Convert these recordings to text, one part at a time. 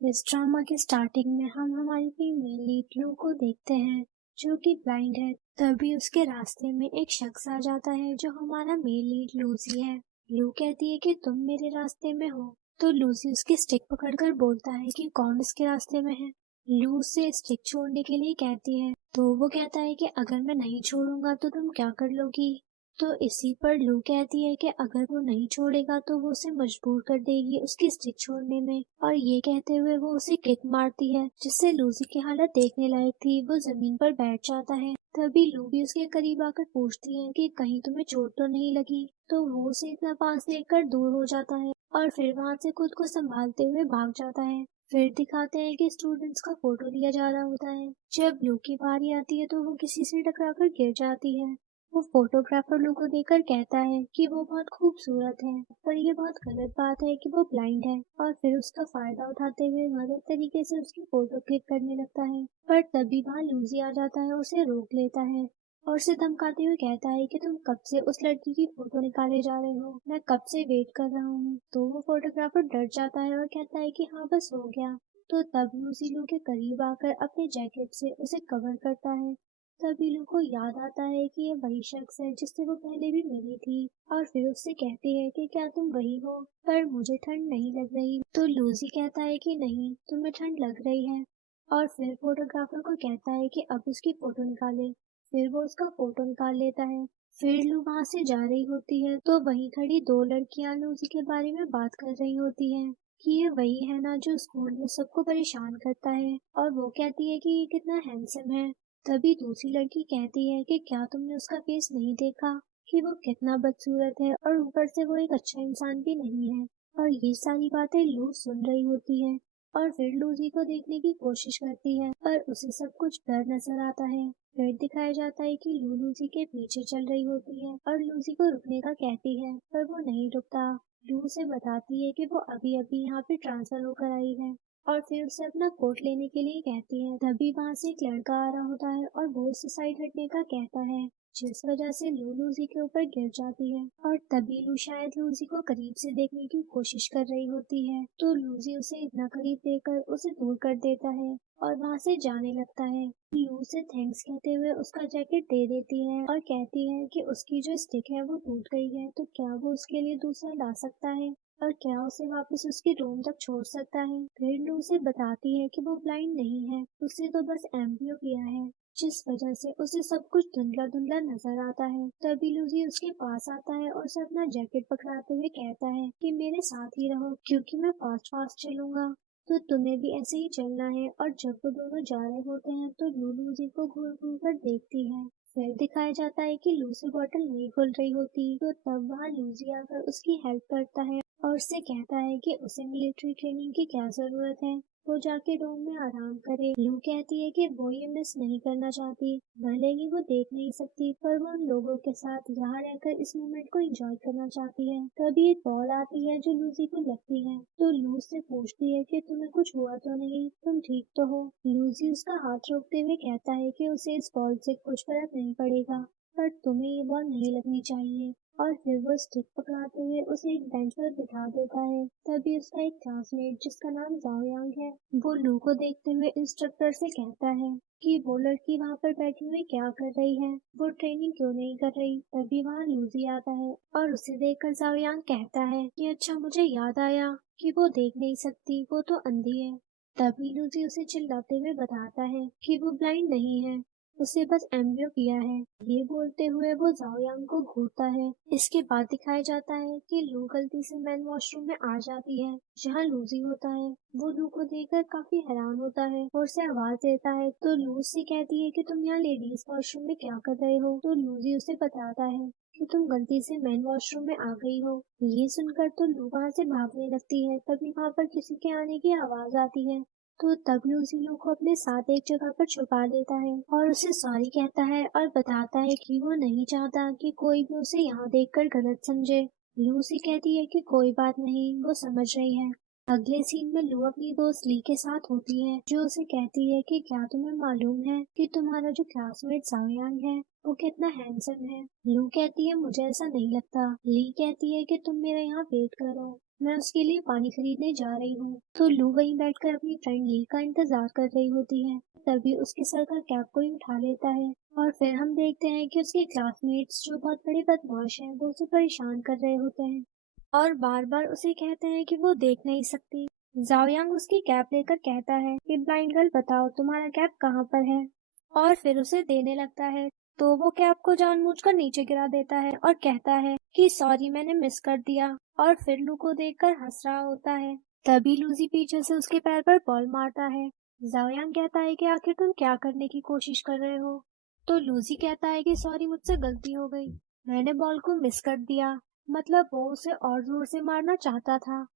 इस ड्रामा के स्टार्टिंग में हम हमारी मेन लीड लू को देखते हैं जो कि ब्लाइंड है। तभी उसके रास्ते में एक शख्स आ जाता है जो हमारा मेन लीड लूसी है। लू कहती है कि तुम मेरे रास्ते में हो, तो लूसी उसकी स्टिक पकड़कर बोलता है कि कौन उसके रास्ते में है। लू उससे स्टिक छोड़ने के लिए कहती है, तो वो कहता है कि अगर मैं नहीं छोड़ूंगा तो तुम क्या कर लोगी। तो इसी पर लू कहती है कि अगर वो नहीं छोड़ेगा तो वो उसे मजबूर कर देगी उसकी स्टिक छोड़ने में, और ये कहते हुए वो उसे किक मारती है जिससे लूसी की हालत देखने लायक थी। वो जमीन पर बैठ जाता है। तभी लू भी उसके करीब आकर पूछती है कि कहीं तुम्हें चोट तो नहीं लगी, तो वो उसे इतना पास देखकर दूर हो जाता है और फिर वहां से खुद को संभालते हुए भाग जाता है। फिर दिखाते हैं कि स्टूडेंट्स का फोटो लिया जा रहा होता है। जब लू की बारी आती है तो वो किसी से टकराकर गिर जाती है। वो फोटोग्राफर लोग को देखकर कहता है कि वो बहुत खूबसूरत है, पर ये बहुत गलत बात है कि वो ब्लाइंड है, और फिर उसका फायदा उठाते हुए गलत तरीके से उसकी फोटो क्लिक करने लगता है। पर तभी वहाँ लूजी आ जाता है, उसे रोक लेता है और उसे धमकाते हुए कहता है कि तुम कब से उस लड़की की फोटो निकाले जा रहे हो, मैं कब से वेट कर रहा हूँ। तो वो फोटोग्राफर डर जाता है और कहता है कि हाँ बस हो गया। तो तब लूसी लू के करीब आकर अपने जैकेट से उसे कवर करता है। तभी लू को याद आता है कि ये वही शख्स है जिससे वो पहले भी मिली थी, और फिर उससे कहती है कि क्या तुम वही हो, पर मुझे ठंड नहीं लग रही। तो लूसी कहता है कि नहीं, तुम्हें ठंड लग रही है, और फिर फोटोग्राफर को कहता है कि अब उसकी फोटो निकाले। फिर वो उसका फोटो निकाल लेता है। फिर लू वहां से जा रही होती है तो वहीं खड़ी दो लड़कियां लूसी के बारे में बात कर रही होती हैं कि ये वही है ना जो स्कूल में सबको परेशान करता है, और वो कहती है कि ये कितना हैंडसम है। तभी दूसरी लड़की कहती है कि क्या तुमने उसका फेस नहीं देखा कि वो कितना बदसूरत है, और ऊपर से वो एक अच्छा इंसान भी नहीं है। और ये सारी बातें लू सुन रही होती है और फिर लूसी को देखने की कोशिश करती है, पर उसे सब कुछ डर नजर आता है। फिर दिखाया जाता है कि लू लूसी के पीछे चल रही होती है और लूसी को रुकने का कहती है, पर वो नहीं रुकता। लू उसे बताती है कि वो अभी अभी यहाँ पे ट्रांसफर होकर आई है, और फिर उसे अपना कोट लेने के लिए कहती है। तभी वहां से एक लड़का आ रहा होता है और वो उससे साइड हटने का कहता है, जिस वजह से लू लूसी के ऊपर गिर जाती है। और तभी लू शायद लूसी को करीब से देखने की कोशिश कर रही होती है, तो लूसी उसे इतना करीब देखकर उसे दूर कर देता है और वहां से जाने लगता है। लू उसे थैंक्स कहते हुए उसका जैकेट दे देती है और कहती है कि उसकी जो स्टिक है वो टूट गई है, तो क्या वो उसके लिए दूसरा ला सकता है और क्या उसे वापस उसके रूम तक छोड़ सकता है। फिर लू उसे बताती है कि वो ब्लाइंड नहीं है, उसे तो बस एम्ब्रियो किया है, जिस वजह से उसे सब कुछ धुंधला धुंधला नजर आता है। तभी लूसी उसके पास आता है और उसे अपना जैकेट पकड़ाते हुए कहता है कि मेरे साथ ही रहो क्योंकि मैं फास्ट फास्ट चलूंगा, तो तुम्हें भी ऐसे ही चलना है। और जब वो दोनों जा रहे होते हैं तो लू लूसी को घूर घूर कर देखती है। फिर दिखाया जाता है कि लूसी बॉटल नहीं खोल रही होती, तो तब वहाँ लूसी आकर उसकी हेल्प करता है और उससे कहता है कि उसे मिलिट्री ट्रेनिंग की क्या जरूरत है, वो जाके रूम में आराम करे। लू कहती है कि वो ये मिस नहीं करना चाहती, भले ही वो देख नहीं सकती, पर वो उन लोगों के साथ यहाँ रहकर इस मोमेंट को एंजॉय करना चाहती है। तभी एक कॉल आती है जो लूसी को लगती है, तो लू से पूछती है कि तुम्हें कुछ हुआ तो नहीं, तुम ठीक तो हो। लूसी उसका हाथ रोकते हुए कहता है कि उसे इस बॉल से कुछ फर्क नहीं पड़ेगा, पर तुम्हें ये बॉल नहीं लगनी चाहिए। और फिर वो स्टिक पकड़ाते हुए उसे एक बेंच पर बिठा देता है। तभी उसका एक क्लासमेट जिसका नाम जाओयांग है, वो लू को देखते हुए इंस्ट्रक्टर से कहता है कि वो लड़की वहाँ पर बैठी हुई क्या कर रही है, वो ट्रेनिंग क्यों नहीं कर रही। तभी वहाँ लूजी आता है और उसे देखकर जाओयांग कहता है कि अच्छा मुझे याद आया कि वो देख नहीं सकती, वो तो अंधी है। तभी लूजी उसे चिल्लाते हुए बताता है कि वो ब्लाइंड नहीं है, उसे बस एम्ब्रियो किया है। ये बोलते हुए वो जाओयांग को घूरता है। इसके बाद दिखाया जाता है कि लू गलती से मैन वॉशरूम में आ जाती है जहाँ लूजी होता है। वो लू को देखकर काफी हैरान होता है और उसे आवाज देता है, तो लू उससे कहती है कि तुम यहाँ लेडीज वॉशरूम में क्या कर रहे हो। तो लूजी उसे बताता है कि तुम गलती से मेन वॉशरूम में आ गई हो। ये सुनकर तो लू वहाँ से भागने लगती है। तभी वहाँ पर किसी के आने की आवाज आती है, तो तब लूसी लू को अपने साथ एक जगह पर छुपा लेता है और उसे सॉरी कहता है और बताता है कि वो नहीं चाहता कि कोई भी उसे यहाँ देखकर गलत समझे। लूसी कहती है कि कोई बात नहीं, वो समझ रही है। अगले सीन में लू अपनी दोस्त ली के साथ होती है, जो उसे कहती है कि क्या तुम्हें मालूम है कि तुम्हारा जो क्लासमेट जाओयांग है वो कितना हैंडसम है। लू कहती है मुझे ऐसा नहीं लगता। ली कहती है कि तुम मेरा यहाँ वेट करो, मैं उसके लिए पानी खरीदने जा रही हूँ। तो लू वहीं बैठकर अपनी फ्रेंड ली का इंतजार कर रही होती है। तभी उसके सर का कैप कोई उठा लेता है और फिर हम देखते हैं कि उसके क्लासमेट्स जो बहुत बड़े बदमाश हैं वो उसे परेशान कर रहे होते हैं और बार बार उसे कहते हैं कि वो देख नहीं सकती। जाओयांग उसकी कैप लेकर कहता है कि ब्लाइंड गर्ल बताओ तुम्हारा कैप कहाँ पर है, और फिर उसे देने लगता है। तो वो कैप को जानबूझकर नीचे गिरा देता है और कहता है कि सॉरी मैंने मिस कर दिया, और फिर लू को देखकर हंस रहा होता है। तभी लूजी पीछे से उसके पैर पर बॉल मारता है। जाओयांग कहता है कि आखिर तुम क्या करने की कोशिश कर रहे हो। तो लूजी कहता है कि सॉरी मुझसे गलती हो गई, मैंने बॉल को मिस कर दिया, मतलब वो उसे और जोर से मारना चाहता था।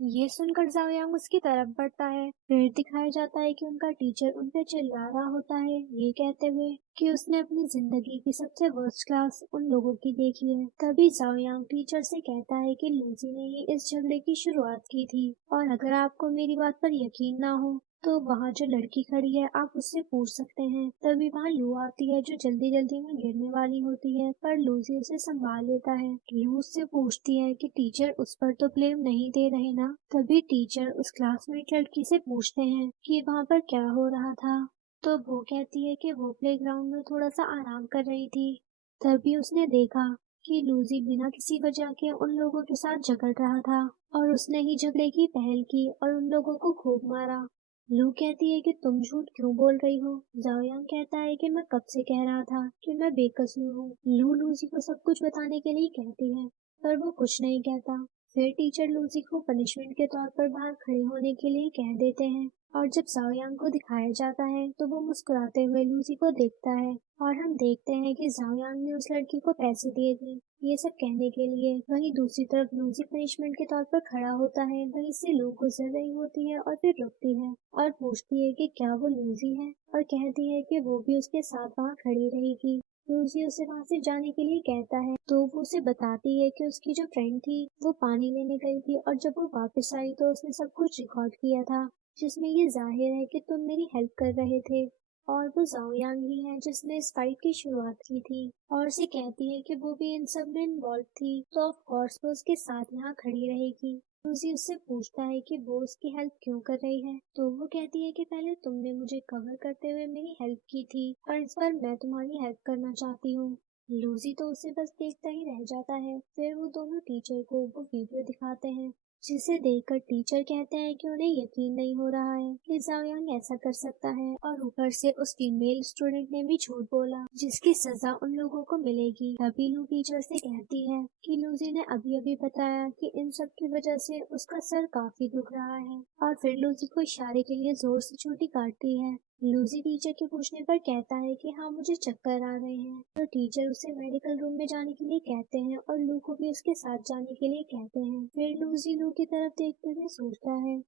ये सुनकर जाओयांग उसकी तरफ बढ़ता है। फिर दिखाया जाता है कि उनका टीचर उन पे चिल्ला रहा होता है, ये कहते हुए कि उसने अपनी जिंदगी की सबसे वर्स्ट क्लास उन लोगों की देखी है। तभी जाओयांग टीचर से कहता है कि लूजी ने ही इस झगड़े की शुरुआत की थी, और अगर आपको मेरी बात पर यकीन ना हो तो वहाँ जो लड़की खड़ी है आप उससे पूछ सकते हैं। तभी वहाँ लू आती है जो जल्दी जल्दी में गिरने वाली होती है, पर लूजी उसे संभाल लेता है। लू उससे पूछती है कि टीचर उस पर तो ब्लेम नहीं दे रहे ना। तभी टीचर उस क्लासमेट लड़की से पूछते हैं कि वहाँ पर क्या हो रहा था। तो वो कहती है कि वो प्लेग्राउंड में थोड़ा सा आराम कर रही थी। तभी उसने देखा कि लूजी बिना किसी वजह के उन लोगों के साथ झगड़ रहा था, और उसने ही झगड़े की पहल की और उन लोगों को खूब मारा। लू कहती है कि तुम झूठ क्यों बोल रही हो। जाओयांग कहता है कि मैं कब से कह रहा था कि मैं बेकसूर हूँ। लू लूसी को सब कुछ बताने के लिए कहती है, पर वो कुछ नहीं कहता। फिर टीचर लूसी को पनिशमेंट के तौर पर बाहर खड़े होने के लिए कह देते हैं, और जब जाओयांग को दिखाया जाता है तो वो मुस्कुराते हुए लूसी को देखता है, और हम देखते हैं कि जाओयांग ने उस लड़की को पैसे दिए थे ये सब कहने के लिए। वहीं दूसरी तरफ लूसी पनिशमेंट के तौर पर खड़ा होता है। वहीं से लू गुजर रही होती है और फिर रुकती है और पूछती है कि क्या वो लूजी है, और कहती है कि वो भी उसके साथ वहाँ खड़ी रहेगी। लूजी उसे वहाँ से जाने के लिए कहता है, तो वो उसे बताती है कि उसकी जो फ्रेंड थी वो पानी लेने गई थी, और जब वो वापस आई तो उसने सब कुछ रिकॉर्ड किया था, जिसमें ये जाहिर है कि तुम मेरी हेल्प कर रहे थे, और वो जाओयांग ही है जिसने इस फाइट की शुरुआत की थी। और उसे कहती है कि वो भी इन सब में इन्वॉल्व थी, तो ऑफ कोर्स वो उसके साथ यहाँ खड़ी रहेगी। लूसी उससे पूछता है कि वो उसकी हेल्प क्यों कर रही है, तो वो कहती है कि पहले तुमने मुझे कवर करते हुए मेरी हेल्प की थी, और इस बार मैं तुम्हारी हेल्प करना चाहती हूँ। लूसी तो उसे बस देखता ही रह जाता है। फिर वो दोनों टीचर को वो वीडियो दिखाते हैं, जिसे देखकर टीचर कहते हैं कि उन्हें यकीन नहीं हो रहा है कि जाओयांग ऐसा कर सकता है, और ऊपर से उस फीमेल स्टूडेंट ने भी झूठ बोला जिसकी सजा उन लोगों को मिलेगी। तभी लू टीचर से कहती है कि लूजी ने अभी अभी बताया कि इन सब की वजह से उसका सर काफी दुख रहा है, और फिर लूजी को इशारे के लिए जोर से चोटी काटती है। लूजी टीचर के पूछने पर कहता है कि हाँ मुझे चक्कर आ रहे हैं। तो टीचर उसे मेडिकल रूम में जाने के लिए कहते हैं, और लू को भी उसके साथ जाने के लिए कहते हैं। फिर लूजी लू की तरफ देखते हुए सोचता है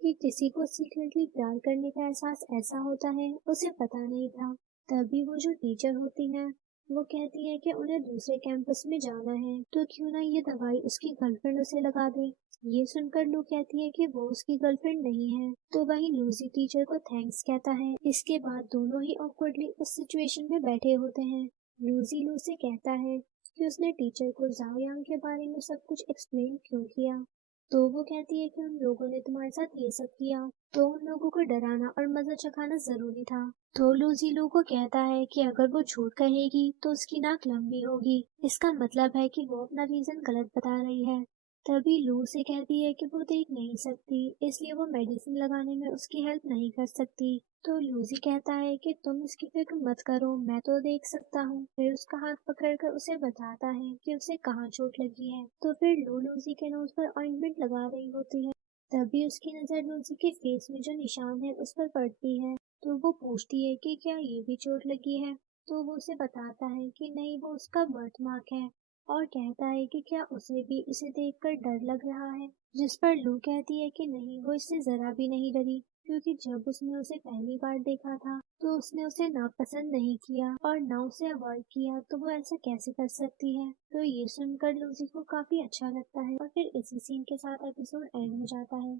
कि किसी को सीक्रेटली प्यार करने का एहसास ऐसा होता है, उसे पता नहीं था। तभी वो जो टीचर होती है वो कहती है कि उन्हें दूसरे कैंपस में जाना है, तो क्यों ना ये दवाई उसकी गर्लफ्रेंड उसे लगा दे। ये सुनकर लू कहती है कि वो उसकी गर्लफ्रेंड नहीं है, तो वही लूजी टीचर को थैंक्स कहता है। इसके बाद दोनों ही ऑकवर्डली उस सिचुएशन में बैठे होते हैं। लूजी लू से कहता है कि उसने टीचर को जाओयांग के बारे में सब कुछ एक्सप्लेन क्यों किया, तो वो कहती है कि उन लोगों ने तुम्हारे साथ ये सब किया, तो उन लोगों को डराना और मजा चखाना जरूरी था। तो लूजी लू को कहता है कि अगर वो झूठ कहेगी तो उसकी नाक लंबी होगी, इसका मतलब है कि वो अपना रीजन गलत बता रही है। तभी लू से कहती है कि वो देख नहीं सकती, इसलिए वो मेडिसिन लगाने में उसकी हेल्प नहीं कर सकती। तो लूजी कहता है कि तुम इसकी फिक्र मत करो, मैं तो देख सकता हूँ। फिर उसका हाथ पकड़कर उसे बताता है कि उसे कहाँ चोट लगी है। तो फिर लू लूजी के नोज पर ऑइंटमेंट लगा रही होती है। तभी उसकी नजर लूजी के फेस में जो निशान है उस पर पड़ती है। तो वो पूछती है कि क्या ये भी चोट लगी है, तो वो उसे बताता है कि नहीं, वो उसका बर्थ मार्क है, और कहता है कि क्या उसे भी इसे देखकर डर लग रहा है। जिस पर लू कहती है कि नहीं, वो इससे जरा भी नहीं डरी, क्योंकि जब उसने उसे पहली बार देखा था तो उसने उसे नापसंद नहीं किया और ना उसे अवॉइड किया, तो वो ऐसा कैसे कर सकती है। तो ये सुनकर लूजी को काफी अच्छा लगता है, और फिर इसी सीन के साथ एपिसोड एंड हो जाता है।